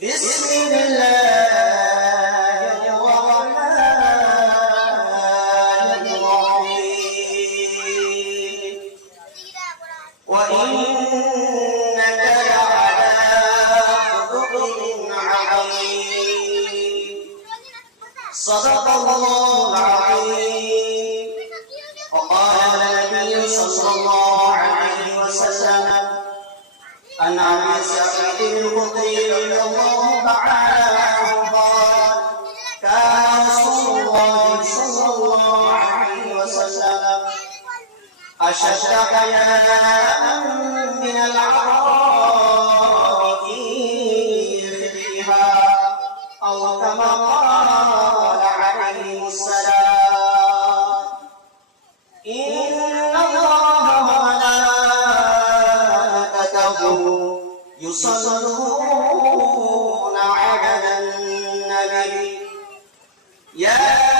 بسم الله الرحمن الرحيم. وإنك لعلى خلق عظيم. صدق الله العظيم. وقال النبي صلى الله عليه وسلم عن ابي اشد حياء من العراء في خدرها أو كما قال عليه السلام إن الله وملائكته يصلون على النبي. يا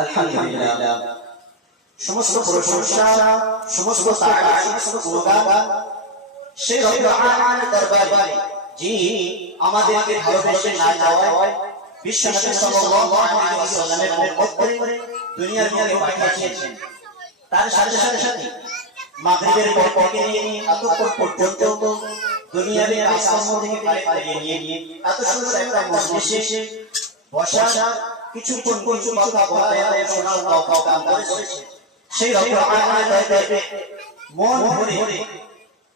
আলহামদুলিল্লাহ। সমস্ত প্রশংসা, সমস্ত সেই দরবারে যিনি আমাদেরকে ভালোবেসে না যাওয়ায় বিশ্বনবী সাল্লাল্লাহু আলাইহি ওয়াসাল্লামের উম্মত করে দুনিয়ার মধ্যে পাঠিয়েছেন। তার সাথে সাথে সাথে মাগরিবের পর থেকে এতক্ষণ পর্যন্ত দুনিয়ার কাজকর্ম থেকে বাইরে নিয়ে এত সুন্দর একটা মজলিসে বসা কিছুক্ষণ কিছু কথা বলা শোনার মৌকা দান করেছে সেই রব্বুল আলামিনের মন ভরে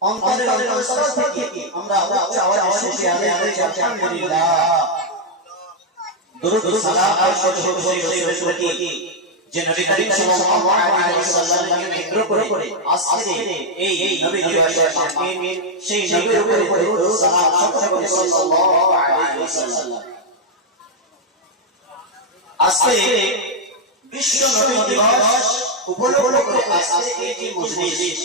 অন্তরের অন্তরস্থল থেকে আমরা উচ্চ আওয়াজে শুকরিয়া আদায় করি আলহামদুলিল্লাহ দরুদ সালাম আর সজহ সেই সুরতি যে নবী করিম সাল্লাল্লাহু আলাইহি ওয়াসাল্লামকে কেন্দ্র করে আজকে এই নবী দিবসের সেই নবীর উপরে দরুদ সালাম সবচেয়ে করে সাল্লাল্লাহু আলাইহি ওয়াসাল্লাম। আজকে বিশ্ব নবী দিবস উপলক্ষ আজকে এই মজলিস।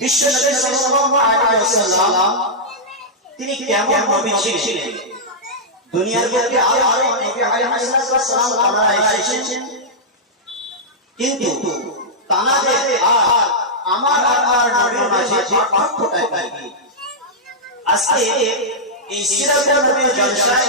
বিশ্ব নবী সাল্লাল্লাহু তিনি কেমন নবী ছিলেন? দুনিয়ার মধ্যে আরও আরও নবী আলাইহিস সালাম এসেছেন। কিন্তু তানাদের আর আমার আর নবীর মাঝে পার্থক্যটা কি? আজকে এই সিরাতুল নবীর জলসায়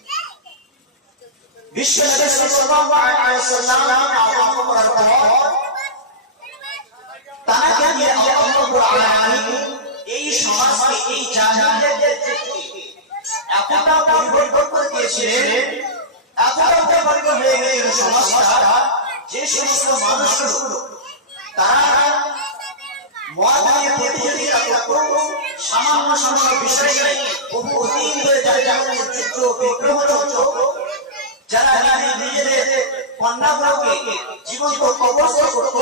বিশ্বনবী সাল্লাল্লাহু আলাইহি ওয়াসাল্লাম আওয়াজ হয়ে গেছিল সমাজটা যে সমস্ত মানুষগুলো সামান্য সংখ্যক বিষয় নিয়ে বহুদিন যুদ্ধ বিগ্রহ হতো যারা নিজেদের কন্যাগুলোকে জীবন্ত কবস্ত করত,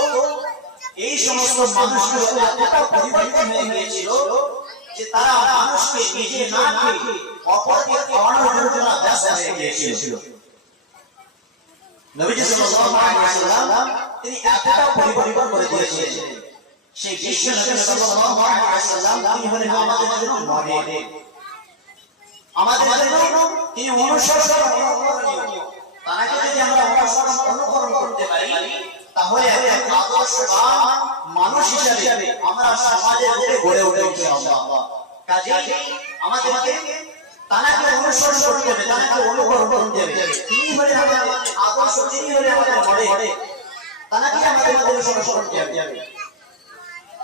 এই সমস্ত মানুষগুলো এতটা পরিবর্তন হয়ে গিয়েছিল যে তারা মানুষকে নিজে না খেয়ে অপরকে খাওয়ানোর জন্য ব্যস্ত হয়ে গিয়েছিল। নবীজি সাল্লাল্লাহু আলাইহি ওয়াসাল্লাম তিনি এতটা পরিবর্তন করে দিয়েছিলেন সেই বিশ্ব নবী সাল্লাল্লাহু আলাইহি ওয়াসাল্লাম তিনি হলেন আমাদের জন্য মডেল আমাদের জন্য তিনি অনুকরণীয় তাকে যদি আমরা অনুকরণ করতে পারি, তাহলে একজন আদর্শবান মানুষ হিসাবে আমরা সমাজের মধ্যে গড়ে উঠে ইনশাআল্লাহ কাজেই আমাদেরকে তাকে অনুসরণ করতে হবে তাকে অনুকরণ করতে হবে। তিনি হলেন আদর্শ, তিনি হলেন আমাদের মডেল তাকে আমাদের অনুসরণ করতে হবে।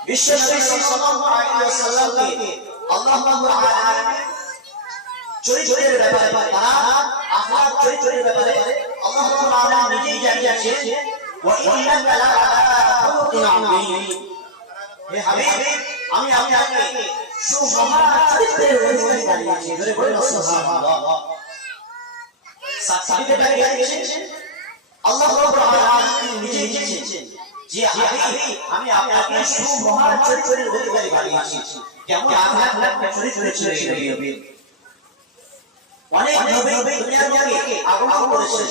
বিশ্ব সাল্লাল্লাহু আলাইহি ওয়াসাল্লামকে আল্লাহ রাব্বুল আলামিন চরিত্রের ব্যাপারে তারা আখলাক চরিত্রের ব্যাপারে আল্লাহ অধিকারী বানিয়েছি ধরে বলেন, সুবহানাল্লাহ। চরিত্রের অধিকারী ছিল অনেক নবী দুনিয়ার মধ্যে আগমন করেছেন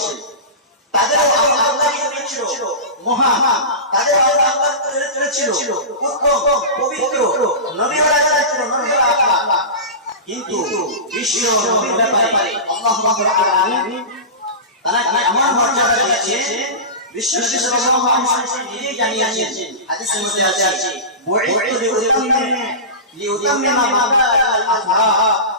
তাদের আল্লাহ আল্লাহ ছিল মহান তাদের আল্লাহ আল্লাহ ছিল উত্তম, পবিত্র, নবী যারা ছিল নবী আল্লাহ কিন্তু বিশ্ব নবীর ব্যাপারে আল্লাহ রাব্বুল আলামিন তারা এমন মর্যাদা দিয়েছে? বিশ্ব নবী সাল্লাল্লাহু আলাইহি ওয়াসাল্লাম নিজেই জানিয়েছেন, হাদিসের মধ্যে আছে, বুইতু লিউতাম্মিমা লিউতাম্মিমা মাকারিম আল-আখলাক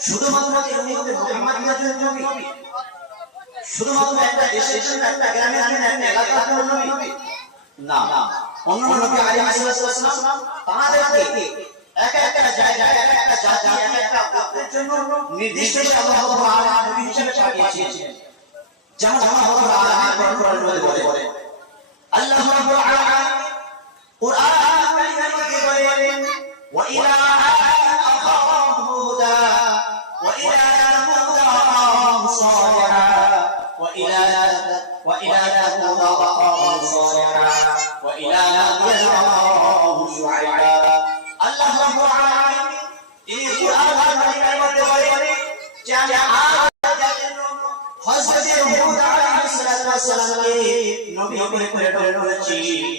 শুধুমাত্র শুধুমাত্র একটা দেশের একটা নবী না। অন্য নবী আলাইহিস সালাম তাদেরকে এক একটা জায়গায় এক একটা জাতি এক একটা গোত্রের জন্য নির্দিষ্ট আল্লাহ রাব্বুল নবী হিসেবে পাঠিয়েছেন যেমন আল্লাহ রাব্বুল কোরআনের মধ্যে বলেন আল্লাহ রাব্বুল আলামিন কোরআন মধ্যে বলেন ওয়া ইলা আদিন হুদা ওয়া ইলা সামুদ আখাহুম সালিহা ওয়া ইলা ওয়া ইলা সামুদ You.